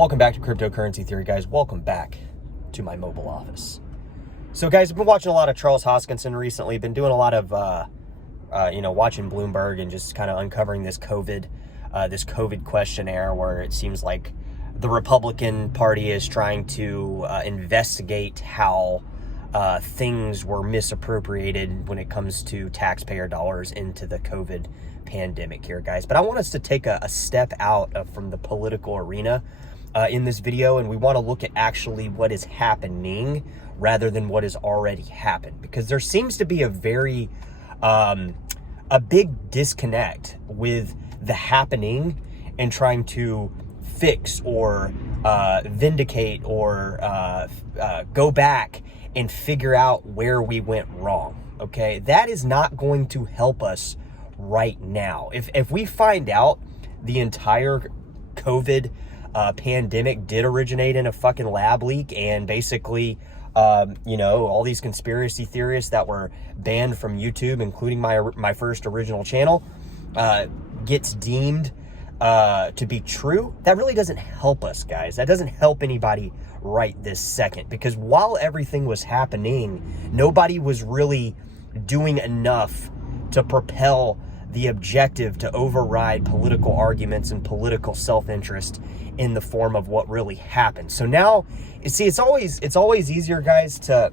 Welcome back to Cryptocurrency Theory, guys. Welcome back to my mobile office. So, guys, I've been watching a lot of Charles Hoskinson recently. Been doing a lot of, watching Bloomberg and just kind of uncovering this COVID questionnaire where it seems like the Republican Party is trying to investigate how things were misappropriated when it comes to taxpayer dollars into the COVID pandemic here, guys. But I want us to take a step out from the political arena in this video, and we want to look at actually what is happening rather than what has already happened, because there seems to be a very a big disconnect with the happening and trying to fix or vindicate or go back and figure out where we went wrong. Okay, that is not going to help us right now. If we find out the entire COVID pandemic did originate in a fucking lab leak, and basically all these conspiracy theorists that were banned from YouTube, including my first original channel, gets deemed to be true, that really doesn't help us, guys. That doesn't help anybody right this second, because while everything was happening, nobody was really doing enough to propel the objective to override political arguments and political self-interest in the form of what really happened. So now, you see, it's always easier, guys, to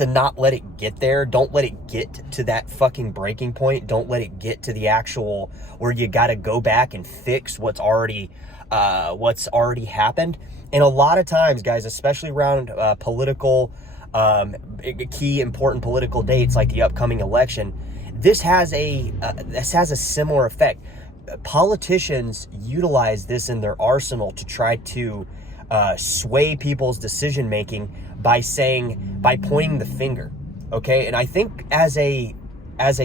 not let it get there. Don't let it get to that fucking breaking point. Don't let it get to the actual where you got to go back and fix what's already happened. And a lot of times, guys, especially around political key important political dates like the upcoming election, this has a similar effect. Politicians utilize this in their arsenal to try to sway people's decision making by pointing the finger. Okay, and I think as a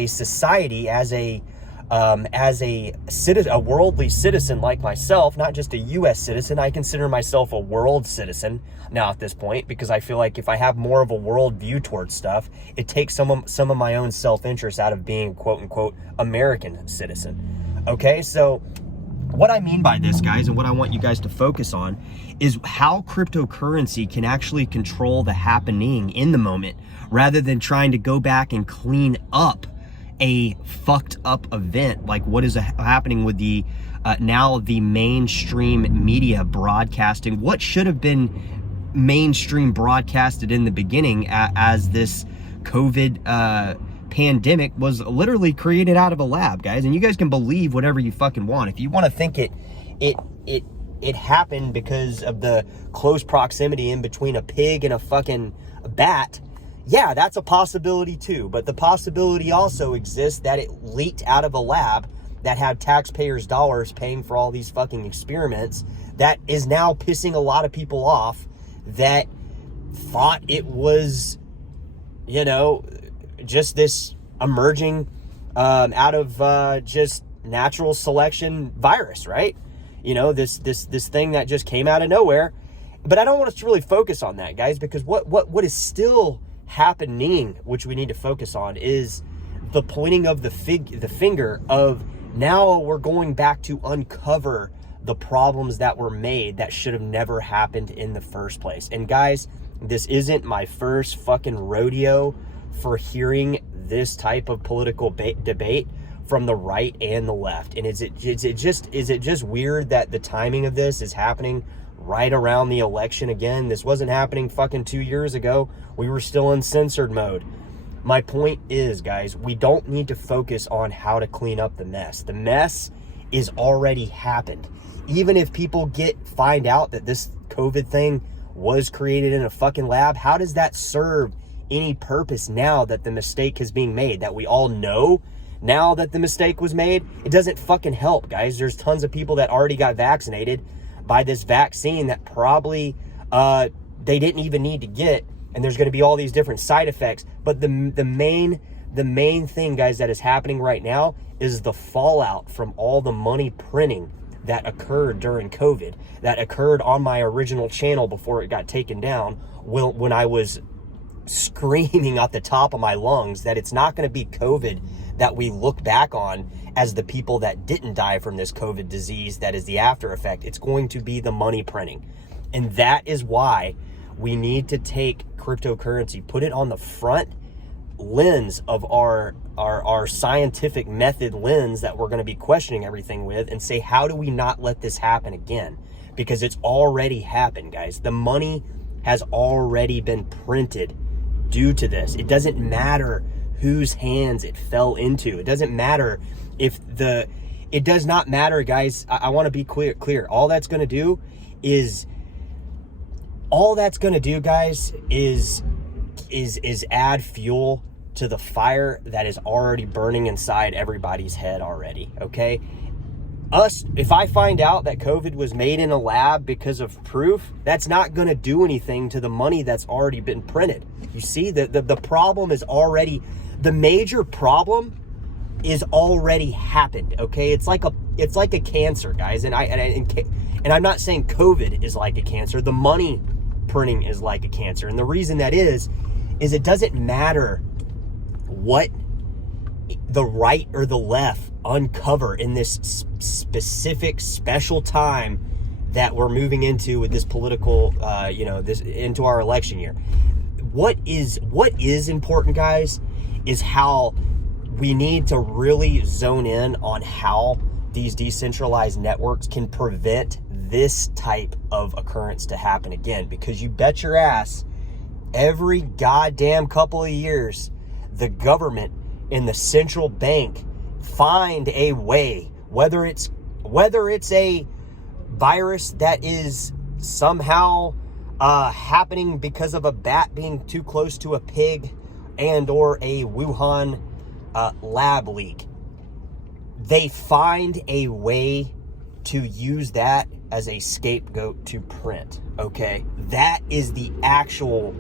society, as a citizen, a worldly citizen like myself, not just a U.S. citizen, I consider myself a world citizen now at this point, because I feel like if I have more of a world view towards stuff, it takes some of my own self-interest out of being quote unquote American citizen. Okay, so what I mean by this, guys, and what I want you guys to focus on is how cryptocurrency can actually control the happening in the moment rather than trying to go back and clean up a fucked up event like what is happening with the now the mainstream media broadcasting what should have been mainstream broadcasted in the beginning as this COVID pandemic was literally created out of a lab, guys. And you guys can believe whatever you fucking want. If you want to think it happened because of the close proximity in between a pig and a fucking bat, yeah, that's a possibility too. But the possibility also exists that it leaked out of a lab that had taxpayers' dollars paying for all these fucking experiments, that is now pissing a lot of people off that thought it was, just this emerging out of just natural selection virus, right? This thing that just came out of nowhere. But I don't want us to really focus on that, guys, because what is still happening, which we need to focus on, is the pointing of the finger of now we're going back to uncover the problems that were made that should have never happened in the first place. And guys, this isn't my first fucking rodeo for hearing this type of political debate from the right and the left. And is it just weird that the timing of this is happening right around the election again? This wasn't happening fucking 2 years ago. We were still in censored mode. My point is, guys, we don't need to focus on how to clean up the mess. The mess is already happened. Even if people find out that this COVID thing was created in a fucking lab, how does that serve any purpose now that the mistake is being made, that we all know now that the mistake was made? It doesn't fucking help, guys. There's tons of people that already got vaccinated by this vaccine that probably they didn't even need to get, and there's going to be all these different side effects. But the main thing, guys, that is happening right now is the fallout from all the money printing that occurred during COVID, that occurred on my original channel before it got taken down, when I was screaming at the top of my lungs that it's not going to be COVID that we look back on as the people that didn't die from this COVID disease that is the after effect. It's going to be the money printing. And that is why we need to take cryptocurrency, put it on the front lens of our scientific method lens that we're going to be questioning everything with, and say, how do we not let this happen again? Because it's already happened, guys. The money has already been printed due to this. It doesn't matter whose hands it fell into. It doesn't matter if it does not matter, guys. I want to be clear. All that's going to do, guys, is add fuel to the fire that is already burning inside everybody's head already, okay? If I find out that COVID was made in a lab because of proof, that's not going to do anything to the money that's already been printed. You see, the problem is already, the major problem is already happened, okay? It's like a cancer, guys, and I'm not saying COVID is like a cancer. The money printing is like a cancer, and the reason that is it doesn't matter what the right or the left uncover in this specific special time that we're moving into with this political, this into our election year. What is important, guys, is how we need to really zone in on how these decentralized networks can prevent this type of occurrence to happen again. Because you bet your ass, every goddamn couple of years, the government and the central bank find a way, whether it's a virus that is somehow happening because of a bat being too close to a pig and or a Wuhan lab leak. They find a way to use that as a scapegoat to print, okay? That is the actual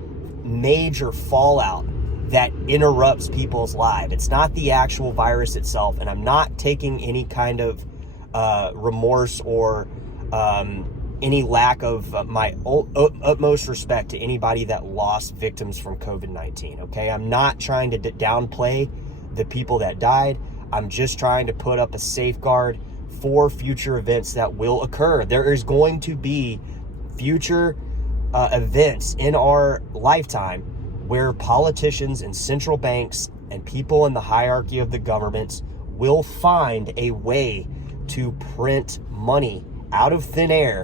major fallout that interrupts people's lives. It's not the actual virus itself, and I'm not taking any kind of remorse or any lack of my utmost respect to anybody that lost victims from COVID-19, okay? I'm not trying to downplay the people that died. I'm just trying to put up a safeguard for future events that will occur. There is going to be future events in our lifetime where politicians and central banks and people in the hierarchy of the governments will find a way to print money out of thin air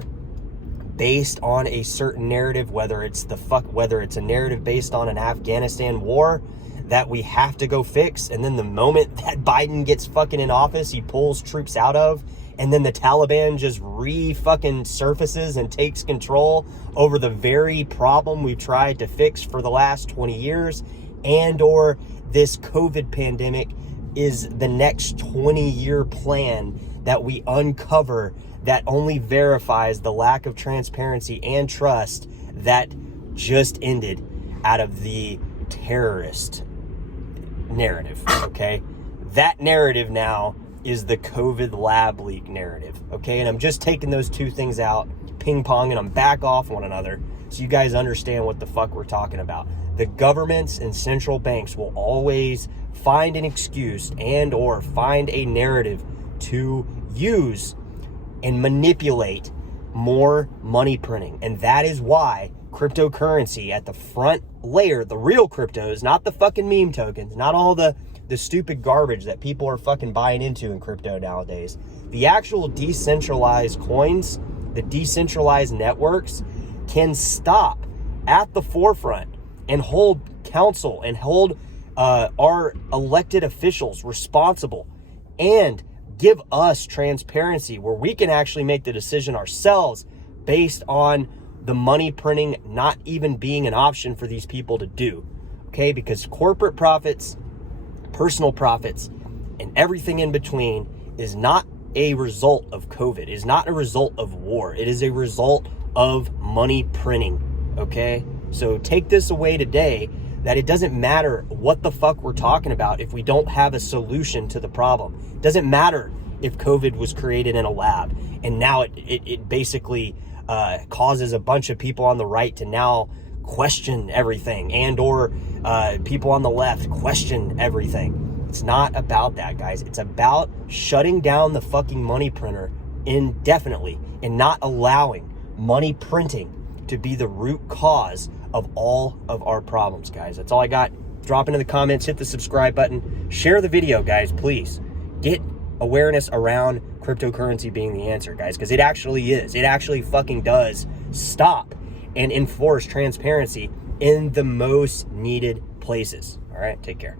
based on a certain narrative, whether it's a narrative based on an Afghanistan war that we have to go fix, and then the moment that Biden gets fucking in office, he pulls troops out of, and then the Taliban just fucking surfaces and takes control over the very problem we've tried to fix for the last 20 years, and or this COVID pandemic is the next 20-year plan that we uncover that only verifies the lack of transparency and trust that just ended out of the terrorist narrative, okay? That narrative now is the COVID lab leak narrative, okay? And I'm just taking those two things out, ping-ponging them back off one another so you guys understand what the fuck we're talking about. The governments and central banks will always find an excuse and or find a narrative to use and manipulate more money printing. And that is why cryptocurrency at the front layer, the real cryptos, not the fucking meme tokens, not all the stupid garbage that people are fucking buying into in crypto nowadays. The actual decentralized coins, the decentralized networks can stop at the forefront and hold counsel and hold our elected officials responsible and give us transparency where we can actually make the decision ourselves based on the money printing not even being an option for these people to do, okay? Because corporate profits, personal profits, and everything in between is not a result of COVID, is not a result of war. It is a result of money printing, okay? So take this away today, that it doesn't matter what the fuck we're talking about if we don't have a solution to the problem. It doesn't matter if COVID was created in a lab and now it basically causes a bunch of people on the right to now question everything and or people on the left question everything. It's not about that, guys. It's about shutting down the fucking money printer indefinitely and not allowing money printing to be the root cause of all of our problems, guys. That's all I got. Drop into the comments, hit the subscribe button, share the video, guys, please. Get awareness around cryptocurrency being the answer, guys, because it actually is. It actually fucking does stop and enforce transparency in the most needed places. All right, take care.